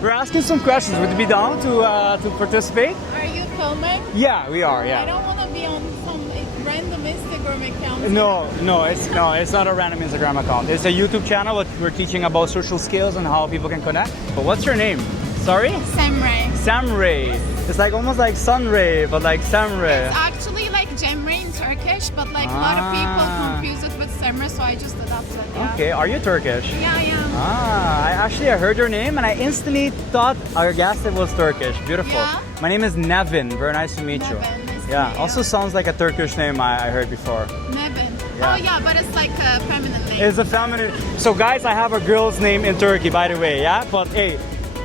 We're asking some questions. Would you be down to participate? Are you filming? Yeah, we are. I Yeah. don't want to be on some random Instagram account. No, it's not a random Instagram account. It's a YouTube channel. But we're teaching about social skills and how people can connect. But what's your name? Sorry? Samray. Samray. It's like almost like Sunray, but like Samray. It's actually like Cemre in Turkish, but like a lot of people confuse it with Semre, so I just adopted it. Yeah. Okay, are you Turkish? Yeah, I am. I heard your name and I instantly thought or guessed it was Turkish. Beautiful. Yeah? My name is Nevin. Very nice to meet you. Nevin, nice to Yeah, meet you. also sounds like a Turkish name I heard before. Nevin. Yeah. Oh yeah, but it's like a feminine name. It's a feminine. So guys, I have a girl's name in Turkey, by the way, yeah? But hey,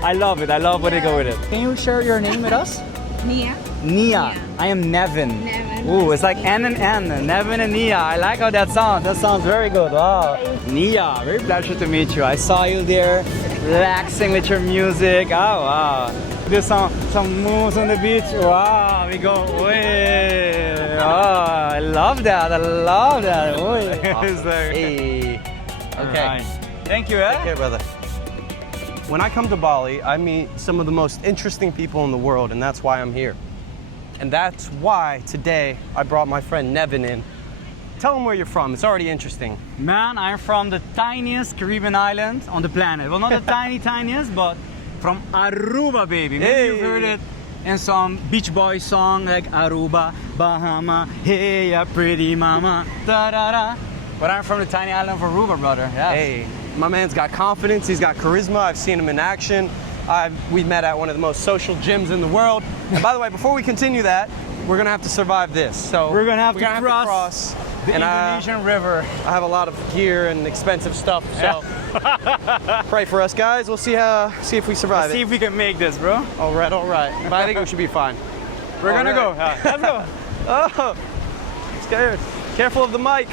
I love it. I love when they go with it. Can you share your name with us? Nia. Nia. I am Nevin. Nevin. Ooh, it's like N and N. Nevin and Nia. I like how that sounds. That sounds very good. Wow. Nia, very pleasure to meet you. I saw you there relaxing with your music. Oh, wow. Do some moves on the beach. Wow, we go. Way. Oh, I love that. I love that. It's like, Hey. Okay. Alright. Thank you, eh? Okay, brother. When I come to Bali, I meet some of the most interesting people in the world, and that's why I'm here. And that's why today I brought my friend Nevin in. Tell him where you're from. It's already interesting. Man, I'm from the tiniest Caribbean island on the planet. Well, not the tiniest, but from Aruba, baby. Maybe you've heard it in some Beach Boys song like Aruba, Bahama, hey, ya pretty mama, da da da. But I'm from the tiny island of Aruba, brother. Yeah. Hey, my man's got confidence. He's got charisma. I've seen him in action. We met at one of the most social gyms in the world. And by the way, before we continue that, we're gonna have to survive this. So We're gonna have to cross cross the and Indonesian river. I have a lot of gear and expensive stuff. So pray for us, guys. We'll see if we survive See it. if we can make this, bro. All right. But I think we should be fine. We're All gonna go. right. Let's go. Oh, scared. Careful of the mic.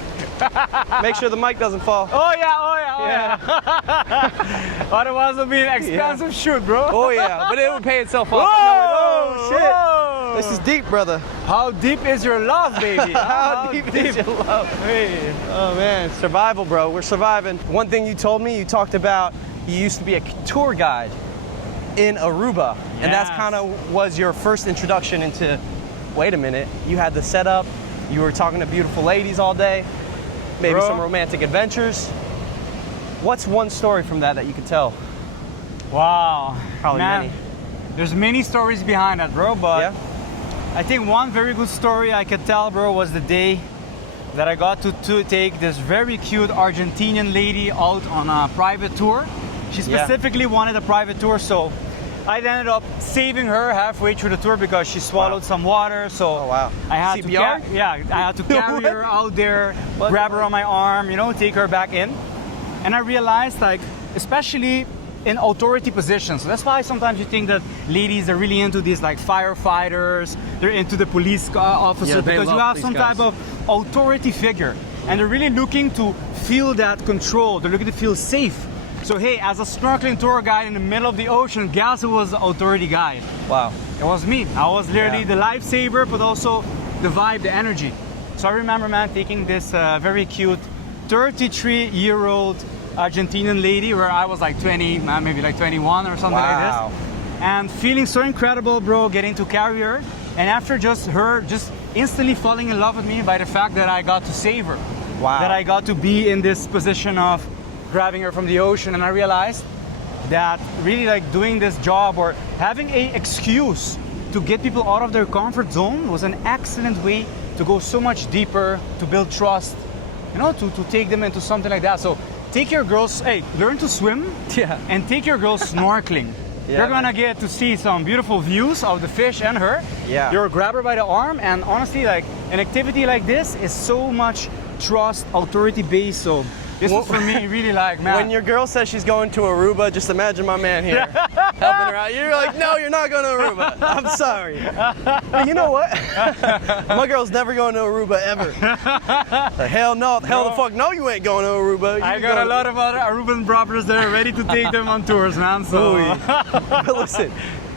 Make sure the mic doesn't fall. Oh yeah. Otherwise it'll be an expensive shoot, bro. Oh yeah, but it would pay itself off. Whoa! No, shit. Whoa! This is deep, brother. How deep is your love, baby? How deep is your love? Hey. Oh man, survival, bro. We're surviving. One thing you told me, you talked about you used to be a tour guide in Aruba, and that's Yes. kind of was your first introduction into. Wait a minute, you had the setup. You were talking to beautiful ladies all day. Maybe Bro. some romantic adventures. What's one story from that you could tell? Wow. Probably Man, many. there's many stories behind that, bro, but Yeah. I think one very good story I could tell, bro, was the day that I got to take this very cute Argentinian lady out on a private tour. She Yeah. specifically wanted a private tour, so I ended up saving her halfway through the tour because she swallowed some water. So Oh, wow. I had CPR? I had to carry What? her out there, What? grab her on my arm, take her back in. And I realized, like, especially in authority positions. So that's why sometimes you think that ladies are really into these like firefighters, they're into the police officer, Yeah, they because you love have these some guys. type of authority figure. And they're really looking to feel that control. They're looking to feel safe. So hey, as a snorkeling tour guide in the middle of the ocean, guess who was the authority guide? Wow. It was me. I was literally Yeah. the lifesaver, but also the vibe, the energy. So I remember, man, taking this very cute 33-year-old Argentinian lady where I was like 20, maybe like 21 or something like Wow. this. And feeling so incredible, bro, getting to carry her. And after her just instantly falling in love with me by the fact that I got to save her. Wow. That I got to be in this position of grabbing her from the ocean, and I realized that really like doing this job or having a excuse to get people out of their comfort zone was an excellent way to go so much deeper, to build trust, to take them into something like that. So take your girls, hey, learn to swim, Yeah. and take your girls snorkeling. Yeah, You're gonna man. get to see some beautiful views of the fish and her. Yeah. You'll grab her by the arm, and honestly, like an activity like this is so much trust, authority based. So this was for me really like, man. When your girl says she's going to Aruba, just imagine my man here helping her out. You're like, no, you're not going to Aruba. I'm sorry. But you know what? My girl's never going to Aruba ever. The hell no. Hell the fuck no, you ain't going to Aruba. You I can got go a lot of other Aruban brothers that are ready to take them on tours, man. So But listen,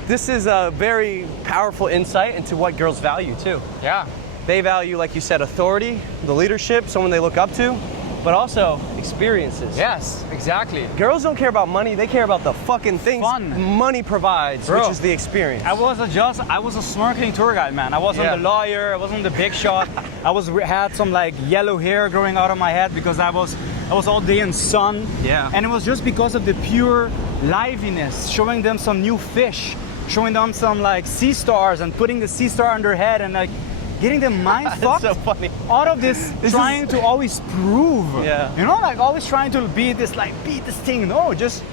this is a very powerful insight into what girls value too. yeah, They value, like you said, authority, the leadership, someone they look up to. but also experiences. Yes, exactly. Girls don't care about money, they care about the fucking things Fun. money provides, Bro, which is the experience. I was a snorkeling tour guide, man. I wasn't Yeah. the lawyer, I wasn't the big shot. had some like yellow hair growing out of my head because I was all day in sun. Yeah. And it was just because of the pure liveliness, showing them some new fish, showing them some like sea stars and putting the sea star on their head and like getting them mind fucked so funny. out of this trying to always prove. Yeah. You know, like always trying to be this like beat this thing. No, just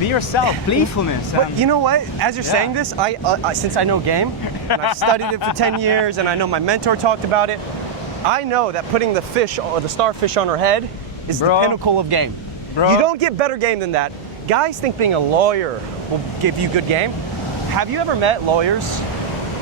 be yourself, playfulness. But and- you know what? As you're Yeah. saying this, I since I know game, and I've studied it for 10 years, and I know my mentor talked about it, I know that putting the fish or the starfish on her head is Bro. the pinnacle of game. Bro. You don't get better game than that. Guys think being a lawyer will give you good game. Have you ever met lawyers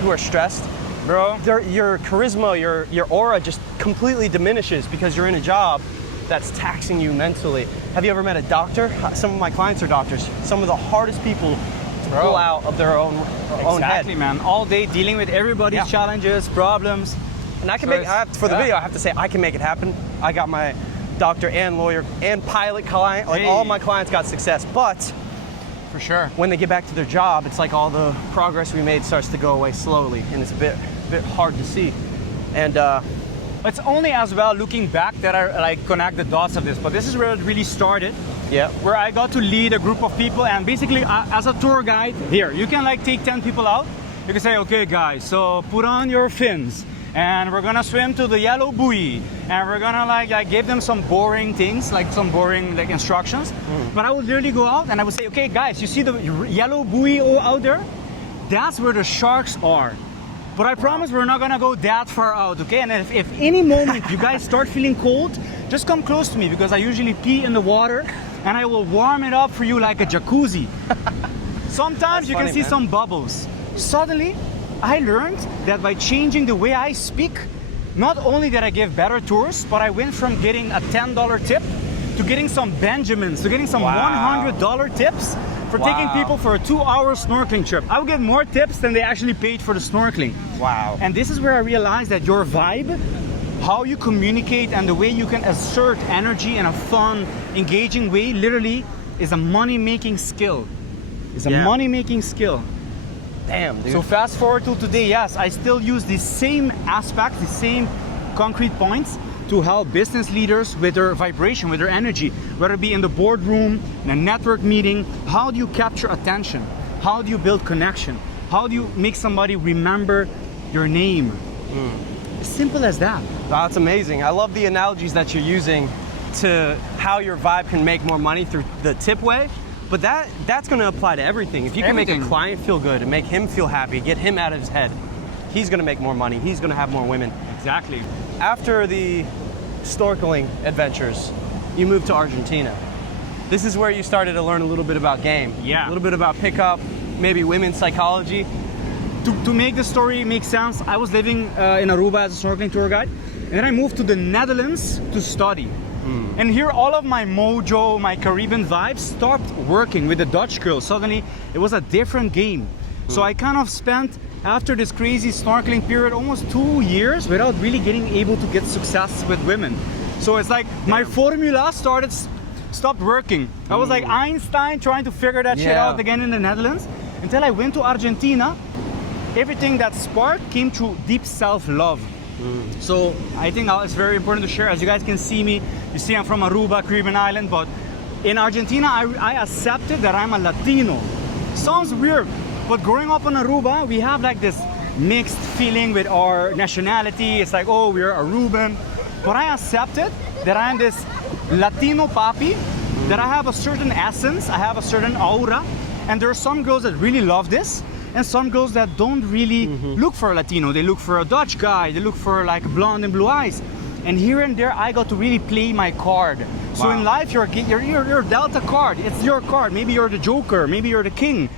who are stressed? bro. Your charisma, your aura just completely diminishes because you're in a job that's taxing you mentally. Have you ever met a doctor? Some of my clients are doctors. Some of the hardest people to Bro. pull out of their own head. Exactly, man. All day dealing with everybody's Yeah. challenges, problems. And I can So make for the yeah. video. I have to say I can make it happen. I got my doctor and lawyer and pilot client. Like Hey. all my clients got success, but For sure. when they get back to their job, it's like all the progress we made starts to go away slowly, and it's a bit hard to see. And It's only as well looking back that I like connect the dots of this, but this is where it really started, yeah, where I got to lead a group of people, and basically as a tour guide, here, you can like take 10 people out. You can say, okay guys, so put on your fins, and we're gonna swim to the yellow buoy, and we're gonna like give them some boring things, like some boring like instructions. But I would literally go out and I would say, okay guys, you see the yellow buoy out there? That's where the sharks are. But I promise we're not gonna go that far out, okay? And if any moment you guys start feeling cold, just come close to me because I usually pee in the water and I will warm it up for you like a jacuzzi. Sometimes you funny, can see man. some bubbles. Suddenly, I learned that by changing the way I speak, not only did I give better tours, but I went from getting a $10 tip to getting some Benjamins, to getting some Wow. $100 tips for Wow. taking people for a 2-hour snorkeling trip. I would get more tips than they actually paid for the snorkeling. wow. And this is where I realized that your vibe, how you communicate, and the way you can assert energy in a fun, engaging way, literally is a money-making skill. It's a Yeah. money-making skill. Damn, dude. So fast forward to today, yes, I still use the same aspects, the same concrete points to help business leaders with their vibration, with their energy, whether it be in the boardroom, in a network meeting. How do you capture attention? How do you build connection? How do you make somebody remember your name? As simple as that. That's amazing. I love the analogies that you're using to how your vibe can make more money through the tip way. But that's going to apply to everything. If you can make a Everything. client feel good and make him feel happy, get him out of his head, he's going to make more money. He's going to have more women. Exactly. After the snorkeling adventures, you moved to Argentina. This is where you started to learn a little bit about game. Yeah. A little bit about pickup, maybe women's psychology. To make the story make sense, I was living in Aruba as a snorkeling tour guide, and then I moved to the Netherlands to study. And here all of my mojo, my Caribbean vibes stopped working with the Dutch girls. Suddenly it was a different game. So I kind of spent, after this crazy snorkeling period, almost 2 years without really getting able to get success with women. So it's like my formula stopped working. I was like Einstein trying to figure that shit Yeah. out again in the Netherlands, until I went to Argentina. Everything that sparked came through deep self-love. So I think it's very important to share. As you guys can see me, you see I'm from Aruba, Caribbean island, but in Argentina I accepted that I'm a Latino. Sounds weird, but growing up in Aruba, we have like this mixed feeling with our nationality. It's like, oh, we're Aruban. But I accepted that I'm this Latino papi, that I have a certain essence, I have a certain aura, and there are some girls that really love this, and some girls that don't really look for a Latino. They look for a Dutch guy, they look for like blonde and blue eyes. And here and there, I got to really play my card. So Wow. in life, you're dealt a card. It's your card. Maybe you're the Joker, maybe you're the King.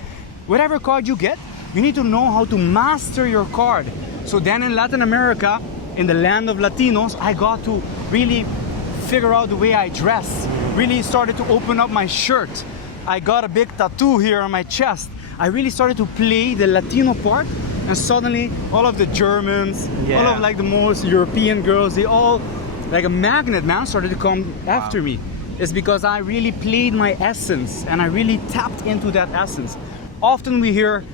Whatever card you get, you need to know how to master your card. So then in Latin America, in the land of Latinos, I got to really figure out the way I dress. Really started to open up my shirt. I got a big tattoo here on my chest. I really started to play the Latino part, and suddenly all of the Germans, all Yeah. of like the most European girls, they all like a magnet, man, started to come after me. It's because I really played my essence and I really tapped into that essence. Often we hear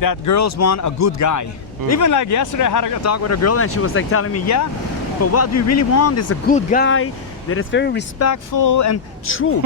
that girls want a good guy. Even like yesterday I had a talk with a girl and she was like telling me, yeah, but what we really want is a good guy that is very respectful and true.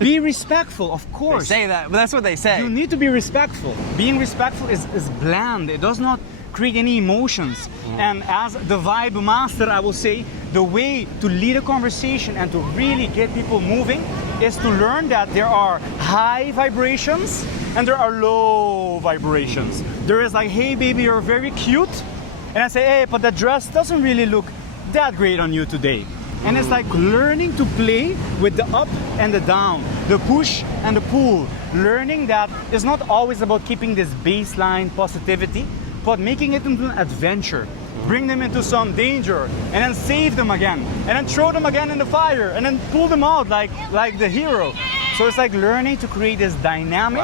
Be respectful, of course. They say that, but that's what they say. You need to be respectful. Being respectful is bland. It does not create any emotions. And as the vibe master, I will say, the way to lead a conversation and to really get people moving is to learn that there are high vibrations and there are low vibrations. There is like, hey baby, you're very cute. And I say, hey, but the dress doesn't really look that great on you today. And it's like learning to play with the up and the down, the push and the pull. Learning that it's not always about keeping this baseline positivity, but making it into an adventure. Bring them into some danger and then save them again. And then throw them again in the fire and then pull them out like the hero. So it's like learning to create this dynamic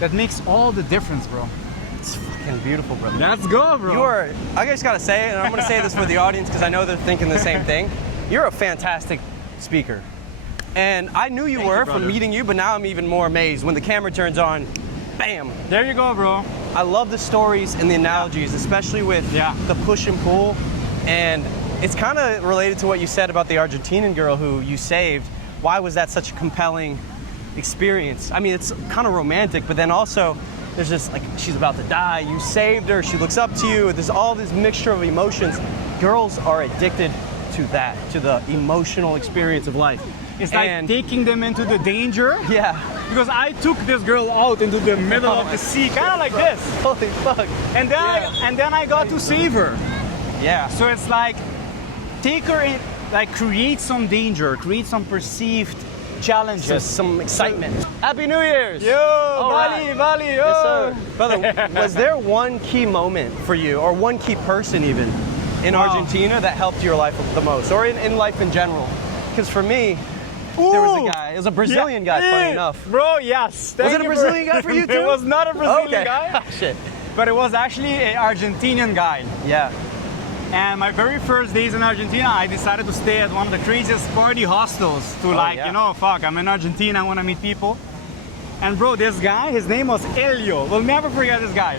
that makes all the difference, bro. It's fucking beautiful, brother. Let's go, bro. I just gotta say it, and I'm gonna say this for the audience because I know they're thinking the same thing. You're a fantastic speaker. And I knew you were from meeting you, but now I'm even more amazed. When the camera turns on, bam. There you go, bro. I love the stories and the analogies, especially with the push and pull. And it's kind of related to what you said about the Argentinian girl who you saved. Why was that such a compelling experience? I mean, it's kind of romantic, but then also there's just like, she's about to die, you saved her, she looks up to you, there's all this mixture of emotions. Girls are addicted to that, to the emotional experience of life. It's like taking them into the danger. Yeah. Because I took this girl out into the middle of the sea, kind of like this. Holy fuck. And then I got to save her. Yeah. So it's like, take her in, like create some danger, create some perceived challenges. Some excitement. Happy New Year's. Yo, Bali, right. Bali, yo. Yes, sir. Brother, was there one key moment for you, or one key person even, in Argentina that helped your life the most, or in life in general? Because for me, there was a guy. It was a Brazilian guy, funny enough. Bro, yes. Was it a Brazilian guy for you too? It was not a Brazilian guy. Shit. But it was actually an Argentinian guy. Yeah. And my very first days in Argentina, I decided to stay at one of the craziest party hostels to you know, fuck, I'm in Argentina, I want to meet people. And bro, this guy, his name was Elio. We'll never forget this guy.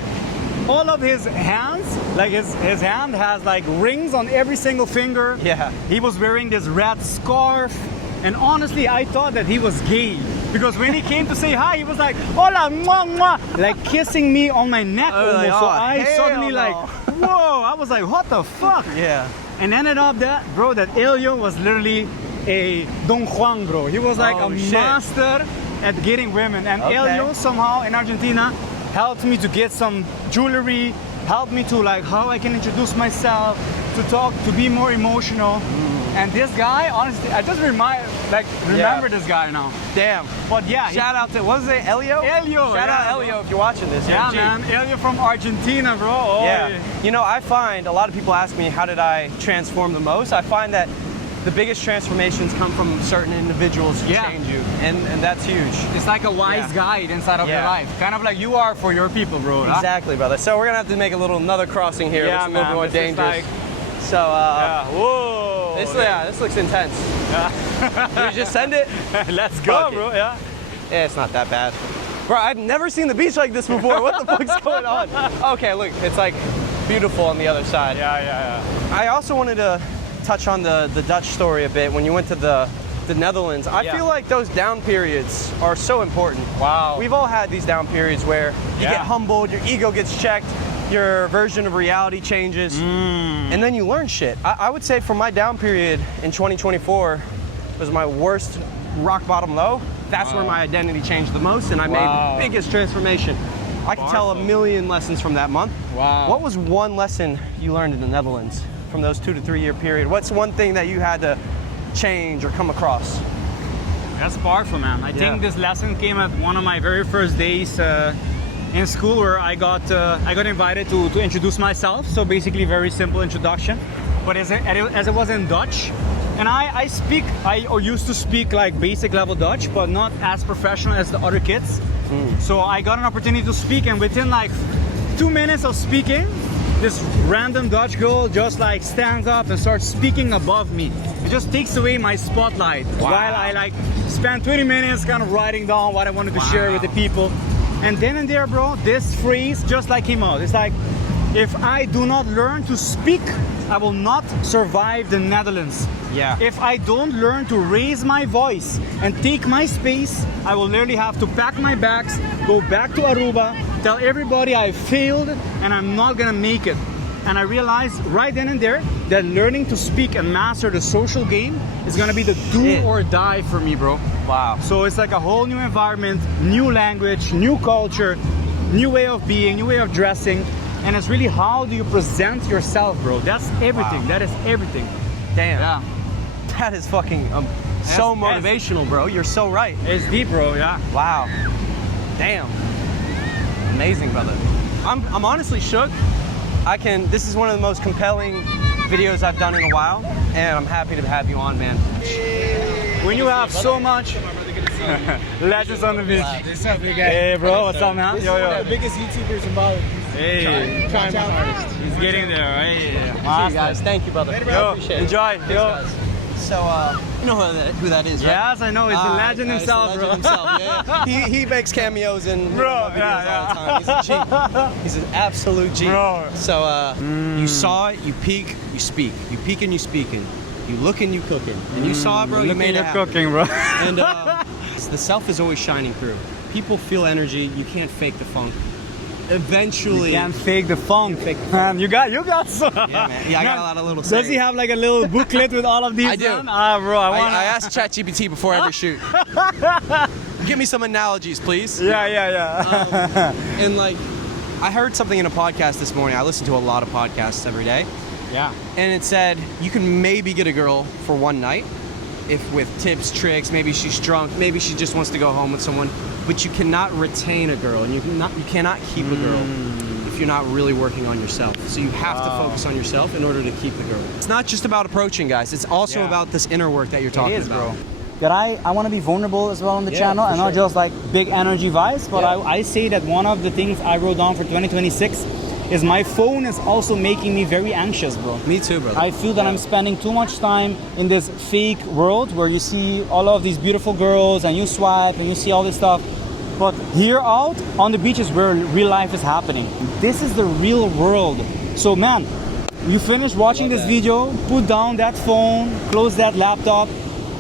All of his hands, like his hand has like rings on every single finger. Yeah. He was wearing this red scarf. And honestly, I thought that he was gay. Because when he came to say hi, he was like, hola, mwah, mwah, like kissing me on my neck almost. Like, so I suddenly like, whoa, I was like, what the fuck? Yeah. And ended up that, bro, that Elio was literally a Don Juan, bro. He was like a master at getting women. And Elio somehow in Argentina helped me to get some jewelry, helped me to like how I can introduce myself, to talk, to be more emotional. And this guy, honestly, I just remember this guy now. Damn. But yeah. Shout out to, what was it, Elio? Elio. Shout out Elio if you're watching this. Yeah, MG. man. Elio from Argentina, bro. Oh, yeah. You know, I find a lot of people ask me, how did I transform the most? I find that the biggest transformations come from certain individuals who change you. And that's huge. It's like a wise guide inside of your life. Kind of like you are for your people, bro. Exactly, brother. So we're going to have to make another crossing here. Yeah, It's a little bit more dangerous. So, whoa. This looks intense. Did you just send it? Let's go, bro. Yeah. It's not that bad. Bro, I've never seen the beach like this before. What the fuck's going on? Okay, look, it's like beautiful on the other side. Yeah. I also wanted to touch on the Dutch story a bit. When you went to the Netherlands, I feel like those down periods are so important. Wow. We've all had these down periods where you get humbled, your ego gets checked, your version of reality changes, and then you learn shit. I would say for my down period in 2024 was my worst rock bottom low. That's where my identity changed the most, and I made the biggest transformation. I can tell a million lessons from that month. Wow. What was one lesson you learned in the Netherlands from those 2 to 3 year period? What's one thing that you had to change or come across? That's powerful, man. I think this lesson came at one of my very first days in school, where I got invited to introduce myself. So basically, very simple introduction. But as it was in Dutch, and I used to speak like basic level Dutch, but not as professional as the other kids. So I got an opportunity to speak, and within like 2 minutes of speaking, this random Dutch girl just like stands up and starts speaking above me. It just takes away my spotlight while I like spend 20 minutes kind of writing down what I wanted to share with the people. And then and there, bro, this phrase just like came out. It's like, if I do not learn to speak, I will not survive the Netherlands. Yeah. If I don't learn to raise my voice and take my space, I will literally have to pack my bags, go back to Aruba, tell everybody I failed and I'm not gonna make it. And I realized right then and there that learning to speak and master the social game is gonna be the do or die for me, bro. Wow. So it's like a whole new environment, new language, new culture, new way of being, new way of dressing. And it's really how do you present yourself, bro. That's everything. Wow. That is everything. Damn. Yeah. That is fucking so motivational, bro. You're so right. It's deep, bro. Yeah. Wow. Damn. Amazing, brother. I'm honestly shook. This is one of the most compelling videos I've done in a while, and I'm happy to have you on, man. When you have so much legends on the beach. What's up, you guys? Hey, bro. What's up, man? This is one of the biggest YouTubers in Bali. Hey. Trying my hardest. He's getting there. Hey. See you guys. Thank you, brother. Yo, Appreciate it. enjoy. Yo. So, you know who that is, right? Yes, I know. He's the legend himself, the bro. legend himself, yeah. He makes cameos in Bro, my videos all the time. He's a G. He's an absolute G. Bro. So, you saw it, you peek, you speak. You peek and you speaking. You look and you cooking. And you saw it, bro, you made it happen. Cooking, bro. And the self is always shining through. People feel energy. You can't fake the funk. Eventually, You can't fake the funk. Man, you got some. Yeah, man. Yeah, I got a lot of little. Does he have like a little booklet with all of these? I do. Man? Ah, bro, I asked ChatGPT before every shoot. Give me some analogies, please. Yeah. And like, I heard something in a podcast this morning. I listen to a lot of podcasts every day. Yeah. And it said you can maybe get a girl for one night, if with tips, tricks. Maybe she's drunk. Maybe she just wants to go home with someone. But you cannot retain a girl, and you cannot keep a girl if you're not really working on yourself. So you have to focus on yourself in order to keep the girl. It's not just about approaching, guys. It's also about this inner work that you're talking about. Bro. That I want to be vulnerable as well on the channel, and not just like big energy vibes. But I say that one of the things I wrote down for 2026 is my phone is also making me very anxious, bro. Me too, brother. I feel that I'm spending too much time in this fake world where you see all of these beautiful girls and you swipe and you see all this stuff. But here out on the beach is where real life is happening. This is the real world. So man, you finish watching this video, put down that phone, close that laptop,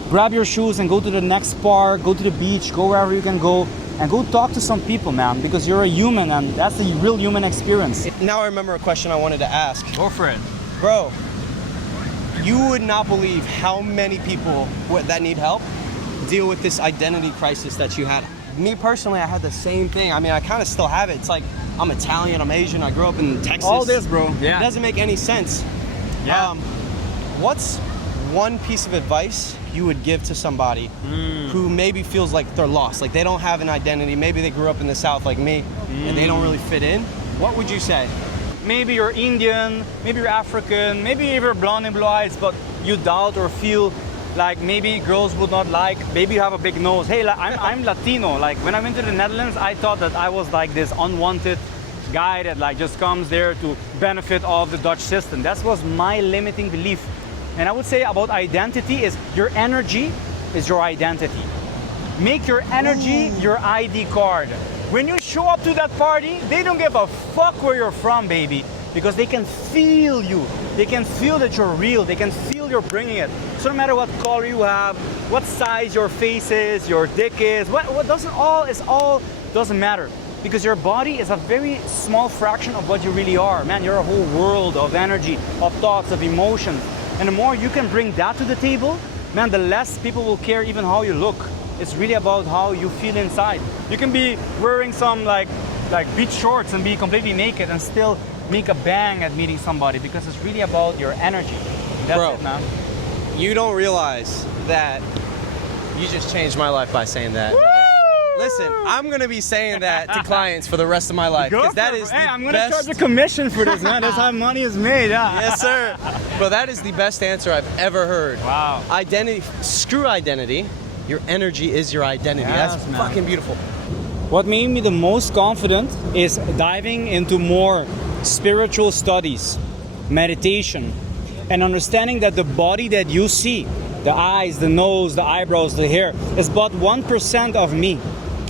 grab your shoes and go to the next park, go to the beach, go wherever you can go, and go talk to some people, man, because you're a human and that's the real human experience. Now I remember a question I wanted to ask. Go for it. Bro, you would not believe how many people that need help deal with this identity crisis that you had. Me personally, I had the same thing. I mean, I kind of still have it. It's like, I'm Italian, I'm Asian, I grew up in Texas. All this, bro. Yeah. It doesn't make any sense. Yeah. What's one piece of advice you would give to somebody who maybe feels like they're lost, like they don't have an identity, maybe they grew up in the South like me, and they don't really fit in? What would you say? Maybe you're Indian, maybe you're African, maybe you're blonde and blue eyes, but you doubt or feel like maybe girls would not like, maybe you have a big nose. Hey, I'm Latino. Like when I went to the Netherlands, I thought that I was like this unwanted guy that like just comes there to benefit off the Dutch system. That was my limiting belief. And I would say about identity is your energy is your identity. Make your energy your ID card. When you show up to that party, they don't give a fuck where you're from, baby. Because they can feel you. They can feel that you're real. They can feel you're bringing it. So no matter what color you have, what size your face is, your dick is, what doesn't matter. Because your body is a very small fraction of what you really are. Man, you're a whole world of energy, of thoughts, of emotions. And the more you can bring that to the table, man, the less people will care even how you look. It's really about how you feel inside. You can be wearing some like beach shorts and be completely naked and still make a bang at meeting somebody because it's really about your energy. That's it, man. You don't realize that you just changed my life by saying that. Woo! Listen, I'm gonna be saying that to clients for the rest of my life because that is hey, the I'm gonna best. charge a commission for this, man. That's how money is made. Yeah. Yes, sir. But that is the best answer I've ever heard. Wow. Identity, screw identity. Your energy is your identity. Yes, That's man. fucking beautiful. What made me the most confident is diving into more spiritual studies, meditation, and understanding that the body that you see, the eyes, the nose, the eyebrows, the hair, is but 1% of me.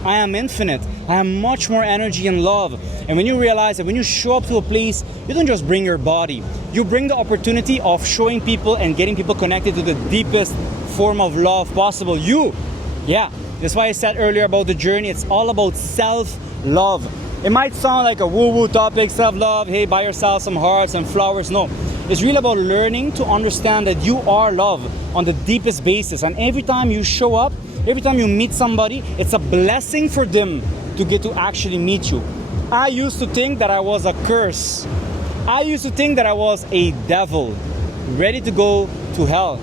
I am infinite. I am much more energy and love. And when you realize that when you show up to a place, you don't just bring your body. You bring the opportunity of showing people and getting people connected to the deepest form of love possible. Yeah. That's why I said earlier about the journey. It's all about self-love. It might sound like a woo-woo topic, self-love. Hey, buy yourself some hearts and flowers. No. It's really about learning to understand that you are love on the deepest basis. And every time you show up, every time you meet somebody, it's a blessing for them to get to actually meet you. I used to think that I was a curse. I used to think that I was a devil, ready to go to hell,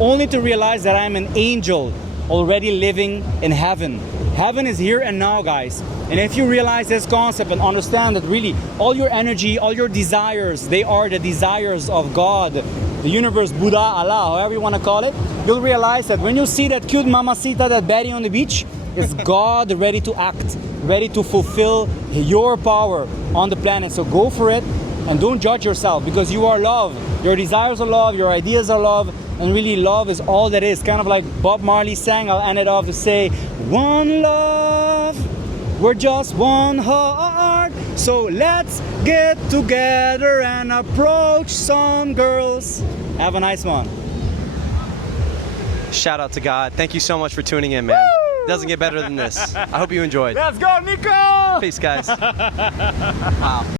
only to realize that I'm an angel already living in heaven. Heaven is here and now, guys. And if you realize this concept and understand that really all your energy, all your desires, they are the desires of God, the universe, Buddha, Allah, however you want to call it, you'll realize that when you see that cute mamacita, that baddie on the beach, it's God ready to act, ready to fulfill your power on the planet. So go for it and don't judge yourself, because you are love. Your desires are love, your ideas are love, and really love is all that is. Kind of like Bob Marley sang, I'll end it off to say, one love, we're just one heart. So let's get together and approach some girls. Have a nice one. Shout out to God. Thank you so much for tuning in, man. Doesn't get better than this. I hope you enjoyed. Let's go, Nico! Peace, guys. Wow.